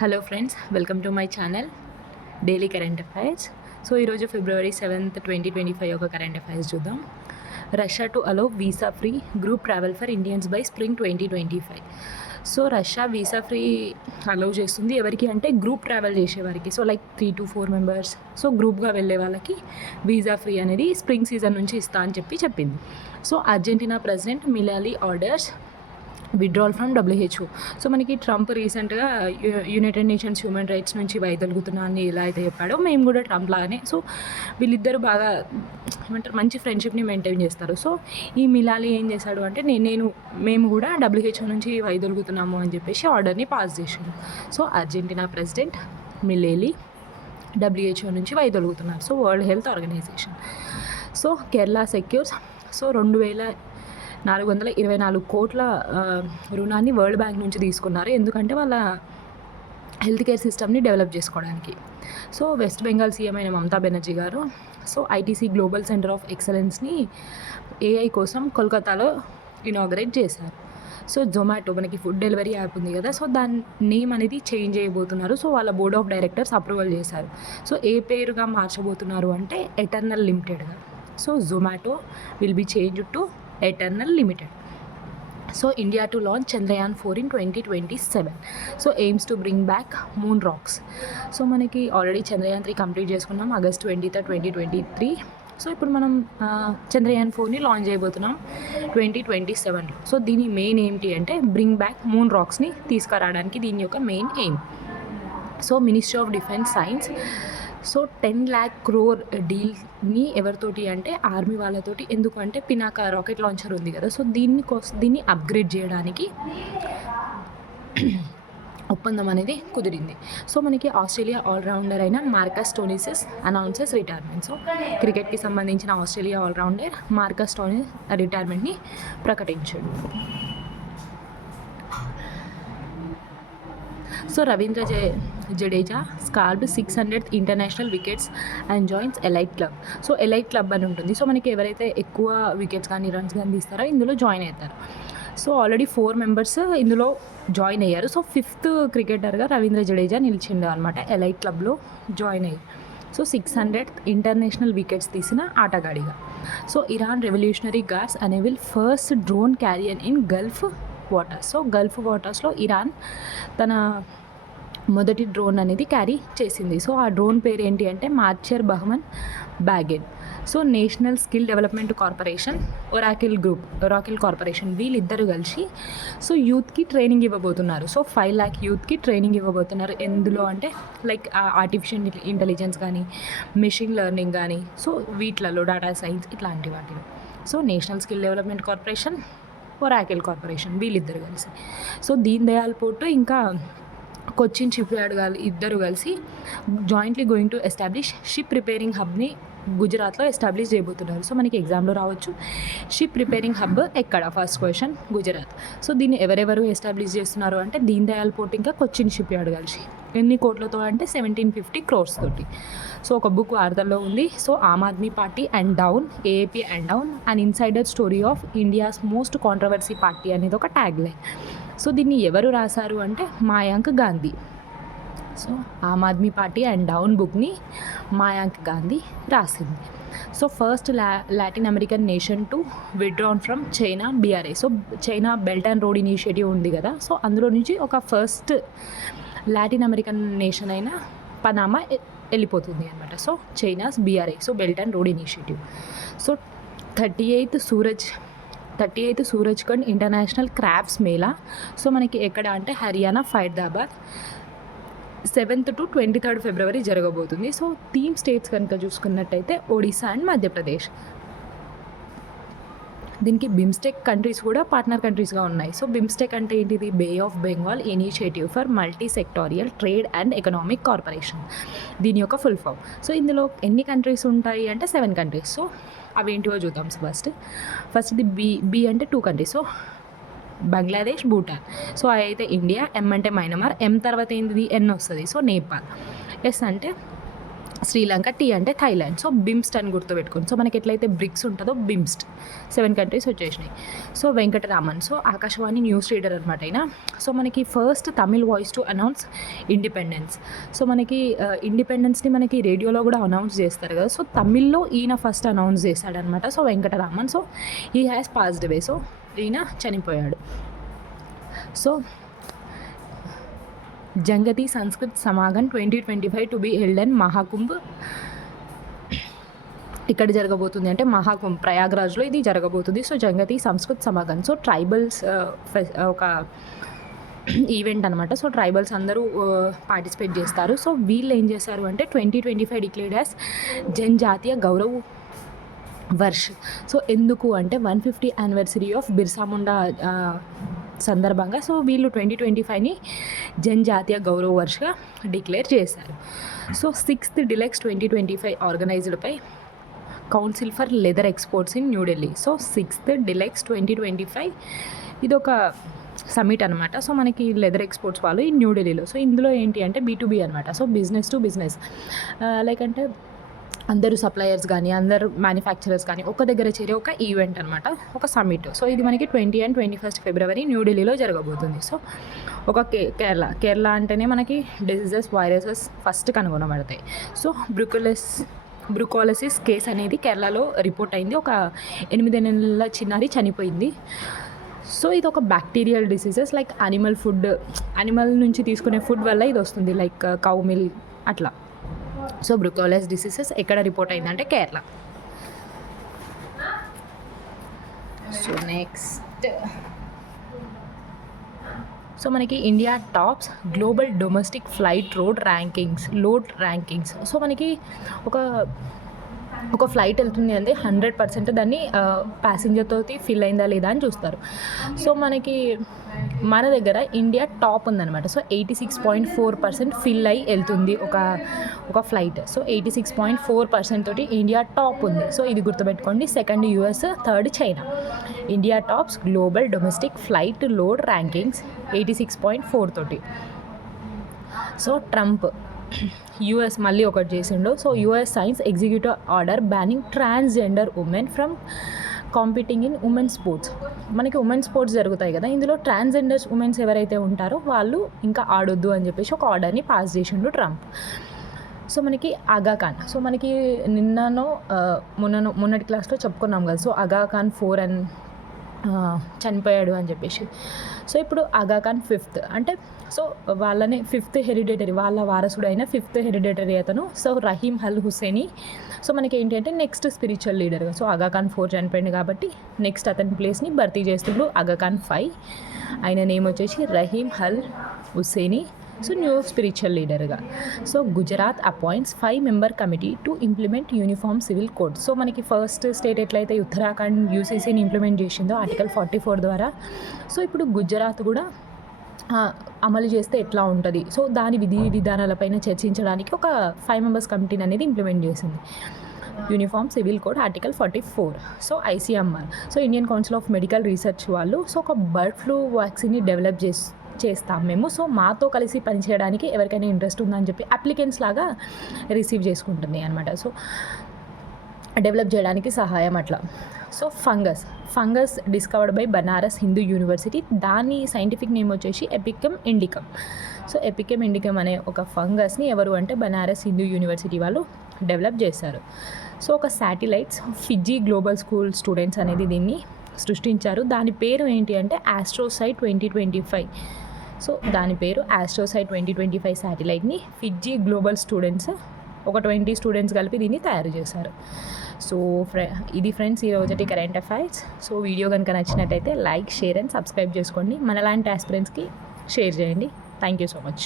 Hello friends, welcome to my channel daily current affairs. So ఈరోజు February 7th 2025 ఒక current affairs చూద్దాం. Russia to allow visa free group travel for Indians by spring 2025. So Russia visa free allow చేస్తుంది ఎవరికి అంటే group travel చేసేవారికి. So like 3 to 4 members so గ్రూప్గా వెళ్ళే వాళ్ళకి వీసా ఫ్రీ అనేది స్ప్రింగ్ సీజన్ నుంచి ఇస్తా అని చెప్పింది. So Argentina president Milei orders withdrawal from WHO. So మనకి ట్రంప్ రీసెంట్గా యునైటెడ్ నేషన్స్ హ్యూమన్ రైట్స్ నుంచి వైదొలుగుతున్నా అని ఎలా అయితే చెప్పాడో మేము కూడా ట్రంప్ లాగానే. సో వీళ్ళిద్దరూ బాగా ఏమంటారు మంచి ఫ్రెండ్షిప్ని మెయింటైన్ చేస్తారు. సో ఈ మిలాలి ఏం చేశాడు అంటే మేము కూడా WHO నుంచి వైదొలుగుతున్నాము అని చెప్పేసి ఆర్డర్ని పాస్ చేశాడు. So Argentina president Milei WHO నుంచి వైదొలుగుతున్నారు. So world health organisation. So Kerala secures 2424 కోట్ల రుణాన్ని వరల్డ్ బ్యాంక్ నుంచి తీసుకున్నారు. ఎందుకంటే వాళ్ళ హెల్త్ కేర్ సిస్టమ్ని డెవలప్ చేసుకోవడానికి. సో వెస్ట్ బెంగాల్ సీఎం అయిన మమతా బెనర్జీ గారు ఐటీసీ గ్లోబల్ సెంటర్ ఆఫ్ ఎక్సలెన్స్ని AI కోసం కోల్కతాలో ఇనాగరేట్ చేశారు. సో జొమాటో మనకి ఫుడ్ డెలివరీ యాప్ ఉంది కదా, సో దాని నేమ్ అనేది చేంజ్ చేయబోతున్నారు. సో వాళ్ళ బోర్డ్ ఆఫ్ డైరెక్టర్స్ అప్రూవల్ చేశారు. సో ఏ పేరుగా మార్చబోతున్నారు అంటే ఎటర్నల్ లిమిటెడ్గా. So Zomato will be change to Eternal Limited. So India to launch Chandrayaan 4 in 2027. So aims to bring back moon rocks. So మనకి ఆల్రెడీ చంద్రయాన్ 3 కంప్లీట్ చేసుకున్నాం August 20th 2023. సో ఇప్పుడు మనం చంద్రయాన్ 4ని లాంచ్ చేయబోతున్నాం 2027లో. సో దీని మెయిన్ ఏంటి అంటే బ్రింగ్ బ్యాక్ మూన్ రాక్స్ని తీసుకురావడానికి దీని యొక్క main aim. So ministry of defence science 10 lakh crore డీల్ని ఎవరితోటి అంటే ఆర్మీ వాళ్ళతోటి. ఎందుకంటే పినాకా రాకెట్ లాంచర్ ఉంది కదా, సో దీన్ని అప్గ్రేడ్ చేయడానికి ఒప్పందం అనేది కుదిరింది. సో మనకి ఆస్ట్రేలియా ఆల్రౌండర్ అయిన Marcus Stoinis announces retirement. So క్రికెట్కి సంబంధించిన ఆస్ట్రేలియా ఆల్రౌండర్ మార్కస్ స్టోయినిస్ రిటైర్మెంట్ని ప్రకటించాడు. So Ravindra Jadeja scalped 600th international wickets and joins elite club. So elite club అని ఉంటుంది. సో మనకి ఎవరైతే ఎక్కువ వికెట్స్ కానీ రన్స్ కానీ తీస్తారో ఇందులో జాయిన్ అవుతారు. సో ఆల్రెడీ 4 మెంబర్స్ ఇందులో జాయిన్ అయ్యారు. సో 5th క్రికెటర్గా రవీంద్ర జడేజా నిలిచిండు అనమాట ఎలైట్ క్లబ్లో జాయిన్ అయ్యి. సో 600th ఇంటర్నేషనల్ వికెట్స్ తీసిన ఆటగాడిగా. So Iran revolutionary guards unveil first drone carrier in Gulf waters. So Gulf వాటర్స్లో ఇరాన్ తన మొదటి డ్రోన్ అనేది క్యారీ చేసింది. సో ఆ డ్రోన్ పేరు ఏంటి అంటే మార్చర్ బహ్మన్ బ్యాగెన్. So national skill development corporation Oracle corporation వీళ్ళిద్దరు కలిసి యూత్కి ట్రైనింగ్ ఇవ్వబోతున్నారు. సో 5 lakh యూత్కి ట్రైనింగ్ ఇవ్వబోతున్నారు. ఎందులో అంటే లైక్ ఆర్టిఫిషియల్ ఇంటెలిజెన్స్ కానీ మెషిన్ లెర్నింగ్ కానీ సో వీటిలలో డేటా సైన్స్ ఇట్లాంటి వాటిలో. So national skill development corporation Oracle corporation వీళ్ళిద్దరు కలిసి. సో దీన్ దయాల్ పోర్టు ఇంకా కొచ్చిన్ షిప్ యార్డ్ ఇద్దరు కలిసి jointly going to establish ship repairing హబ్ని గుజరాత్లో ఎస్టాబ్లిష్ చేయబోతున్నారు. సో మనకి ఎగ్జామ్లో రావచ్చు షిప్ రిపేరింగ్ హబ్ ఎక్కడ, ఫస్ట్ క్వశ్చన్ గుజరాత్. సో దీన్ని ఎవరెవరు ఎస్టాబ్లిష్ చేస్తున్నారు అంటే దీన్ దయాల్ పోర్ట్ ఇంకా కొచ్చిన్ షిప్ యార్డ్ కలిసి. ఎన్ని కోట్లతో అంటే 1750 crores తోటి. సో ఒక బుక్ వార్తల్లో ఉంది. So Aam Aadmi party and down, AAP and down, and insider story of India's most controversy party అనేది ఒక ట్యాగ్ లైన్. సో దీన్ని ఎవరు రాశారు అంటే Mayank Gandhi. So Aam Aadmi party and down బుక్ని మాయాంక్ గాంధీ రాసింది. So first Latin American nation to withdrawn from China BRI. So China belt and road initiative ఉంది కదా, సో అందులో నుంచి ఒక ఫస్ట్ లాటిన్ అమెరికన్ నేషన్ అయిన పనామా వెళ్ళిపోతుంది అనమాట. So China's BRI, so belt and road initiative. So 38th Surajkund international crafts mela. So మనకి ఎక్కడ అంటే Haryana Faridabad 7th to 23rd February జరగబోతుంది. సో థీమ్ స్టేట్స్ కనుక చూసుకున్నట్టయితే ఒడిశా అండ్ మధ్యప్రదేశ్. దీనికి బిమ్స్టెక్ కంట్రీస్ కూడా పార్ట్నర్ కంట్రీస్గా ఉన్నాయి. సో బిమ్స్టెక్ అంటే ఏంటిది? Bay of Bengal initiative for multi sectorial trade and economic corporation దీని యొక్క ఫుల్ ఫామ్. సో ఇందులో ఎన్ని కంట్రీస్ ఉంటాయి అంటే 7 కంట్రీస్. సో అవేంటివో చూద్దాం. ఫస్ట్ ఇది బి అంటే 2 countries. So Bangladesh, Bhutan. So అయితే ఇండియా, M అంటే మైనమార్, M తర్వాత ఏంటిది N వస్తుంది. సో నేపాల్. S అంటే శ్రీలంక, టీ అంటే థాయిలాండ్. సో బిమ్స్ట్ అని గుర్తుపెట్టుకోండి. సో మనకి ఎట్లయితే బ్రిక్స్ ఉంటుందో బిమ్స్ట్ 7 కంట్రీస్ వచ్చేసినాయి. So Venkataraman, so Akashvani news reader అనమాట ఆయన. సో మనకి first Tamil voice to announce independence. So మనకి ఇండిపెండెన్స్ని మనకి రేడియోలో కూడా అనౌన్స్ చేస్తారు కదా. సో తమిళ్లో ఈయన ఫస్ట్ అనౌన్స్ చేశాడనమాట. So Venkataraman. So he has passed away. So ఈయన చనిపోయాడు. So Jangati Sanskrit Samagam 2025 to be held and Mahakumbh ఇక్కడ జరగబోతుంది అంటే మహాకుంభ్ ప్రయాగ్రాజ్లో ఇది జరగబోతుంది. So Jangati Sanskrit Samagam, so tribals ఒక ఈవెంట్ అనమాట. సో ట్రైబల్స్ అందరూ పార్టిసిపేట్ చేస్తారు. సో వీళ్ళు ఏం చేశారు అంటే 2025 declared as Janjatiya Gaurav Varsh. So ఎందుకు అంటే 150 యానివర్సరీ ఆఫ్ బిర్సా ముండా సందర్భంగా సో వీళ్ళు 2025ని జనజాతీయ గౌరవ వర్ష్గా డిక్లేర్ చేశారు. So 6th DILEX 2025 organised by council for leather exports in New Delhi. So 6th DILEX 2025 ఇది ఒక సమిట్ అనమాట. సో మనకి లెదర్ ఎక్స్పోర్ట్స్ వాళ్ళు ఈ న్యూఢిల్లీలో. సో ఇందులో ఏంటి అంటే B2B అనమాట. So business to business, like అంటే అందరూ సప్లయర్స్ కానీ అందరూ మ్యానుఫ్యాక్చరర్స్ కానీ ఒక దగ్గర చేరే ఒక ఈవెంట్ అనమాట, ఒక సమ్మిట్. సో ఇది మనకి 20 and 21 ఫిబ్రవరి న్యూఢిల్లీలో జరగబోతుంది. సో ఒక కేరళ అంటేనే మనకి డిసీజెస్, వైరసెస్ ఫస్ట్ కనుగొనబడతాయి. సో బ్రుకోలసిస్ కేసు అనేది కేరళలో రిపోర్ట్ అయింది. ఒక 8 నెలల చిన్నారి చనిపోయింది. సో ఇది ఒక బ్యాక్టీరియల్ డిసీజెస్, లైక్ యానిమల్ నుంచి తీసుకునే ఫుడ్ వల్ల ఇది వస్తుంది, లైక్ కౌ మిల్క్ అట్లా. సో బ్రుకోలస్ డిసీజెస్ ఎక్కడ రిపోర్ట్ అయిందంటే కేరళ. సో నెక్స్ట్ సో మనకి India tops global domestic flight load rankings. So మనకి ఒక ఫ్లైట్ వెళ్తుంది అంటే 100% దాన్ని ప్యాసింజర్తో ఫిల్ అయిందా లేదా అని చూస్తారు. సో మనకి మన దగ్గర ఇండియా టాప్ ఉందన్నమాట. సో 86.4% ఫిల్ అయి వెళ్తుంది ఒక ఫ్లైట్. సో 86.4% తోటి ఇండియా టాప్ ఉంది. సో ఇది గుర్తుపెట్టుకోండి. Second US, third China. India tops global domestic flight load rankings 86.4 తోటి. సో ట్రంప్ US మళ్ళీ ఒకటి చేసిండు. So US science executive order banning transgender women from competing in women sports. మనకి women sports జరుగుతాయి కదా, ఇందులో ట్రాన్స్జెండర్స్ ఉమెన్స్ ఎవరైతే ఉంటారో వాళ్ళు ఇంకా ఆడొద్దు అని చెప్పేసి ఒక ఆర్డర్ని పాస్ చేసిండు ట్రంప్. సో మనకి ఆగా ఖాన్, సో మనకి మొన్నటి క్లాస్లో చెప్పుకున్నాం కదా. సో ఆగా ఖాన్ 4 and చనిపోయాడు అని చెప్పేసి. సో ఇప్పుడు ఆగా ఖాన్ 5th అంటే సో వాళ్ళని 5th హెరిడేటరీ, వాళ్ళ వారసుడు అయిన 5th హెరిడేటరీ అతను. సో రహీమ్ అల్ హుస్సేని. సో మనకి ఏంటి అంటే నెక్స్ట్ స్పిరిచువల్ లీడర్గా. సో ఆగా ఖాన్ 4 చనిపోయింది కాబట్టి నెక్స్ట్ అతని ప్లేస్ని భర్తీ చేస్తుండ్రు ఆగా ఖాన్ 5. ఆయన నేమ్ వచ్చేసి రహీమ్ అల్ హుస్సేని. సో న్యూ స్పిరిచువల్ లీడర్గా. So Gujarat appoints 5-member committee to implement uniform civil code. So మనకి ఫస్ట్ స్టేట్ ఎట్లయితే ఉత్తరాఖండ్ UCCని ఇంప్లిమెంట్ చేసిందో ఆర్టికల్ 44 ద్వారా, సో ఇప్పుడు గుజరాత్ కూడా అమలు చేస్తే ఎట్లా ఉంటుంది, సో దాని విధానాలపైన చర్చించడానికి ఒక 5 members కమిటీని అనేది ఇంప్లిమెంట్ చేసింది. Uniform civil code article 44. So ICMR, so Indian council of medical research వాళ్ళు సో ఒక బర్డ్ ఫ్లూ వ్యాక్సిన్ని డెవలప్ చేస్తాం మేము. సో మాతో కలిసి పనిచేయడానికి ఎవరికైనా ఇంట్రెస్ట్ ఉందని చెప్పి అప్లికెంట్స్ లాగా రిసీవ్ చేసుకుంటుంది అనమాట. సో డెవలప్ చేయడానికి సహాయం అట్లా. So fungus discovered by Banaras Hindu university. దాని సైంటిఫిక్ నేమ్ వచ్చేసి ఎపికమ్ ఇండికమ్. సో ఎపికమ్ ఇండికమ్ అనే ఒక ఫంగస్ని ఎవరు అంటే బనారస్ హిందూ యూనివర్సిటీ వాళ్ళు డెవలప్ చేశారు. సో ఒక satellites Fiji global school students అనేది దీన్ని సృష్టించారు. దాని పేరు ఏంటి అంటే ఆస్ట్రోసైట్ 2025. సో దాని పేరు ఆస్ట్రోసైట్ 2025 శాటిలైట్ని ఫిజీ గ్లోబల్ స్టూడెంట్స్ ఒక 20 స్టూడెంట్స్ కలిపి దీన్ని తయారు చేశారు. సో ఇది ఫ్రెండ్స్ ఈరోజుటి కరెంట్ అఫైర్స్. సో వీడియో కనుక నచ్చినట్టయితే లైక్, షేర్ అండ్ సబ్స్క్రైబ్ చేసుకోండి. మనలాంటి ఆస్పిరెంట్స్కి షేర్ చేయండి. Thank you so much.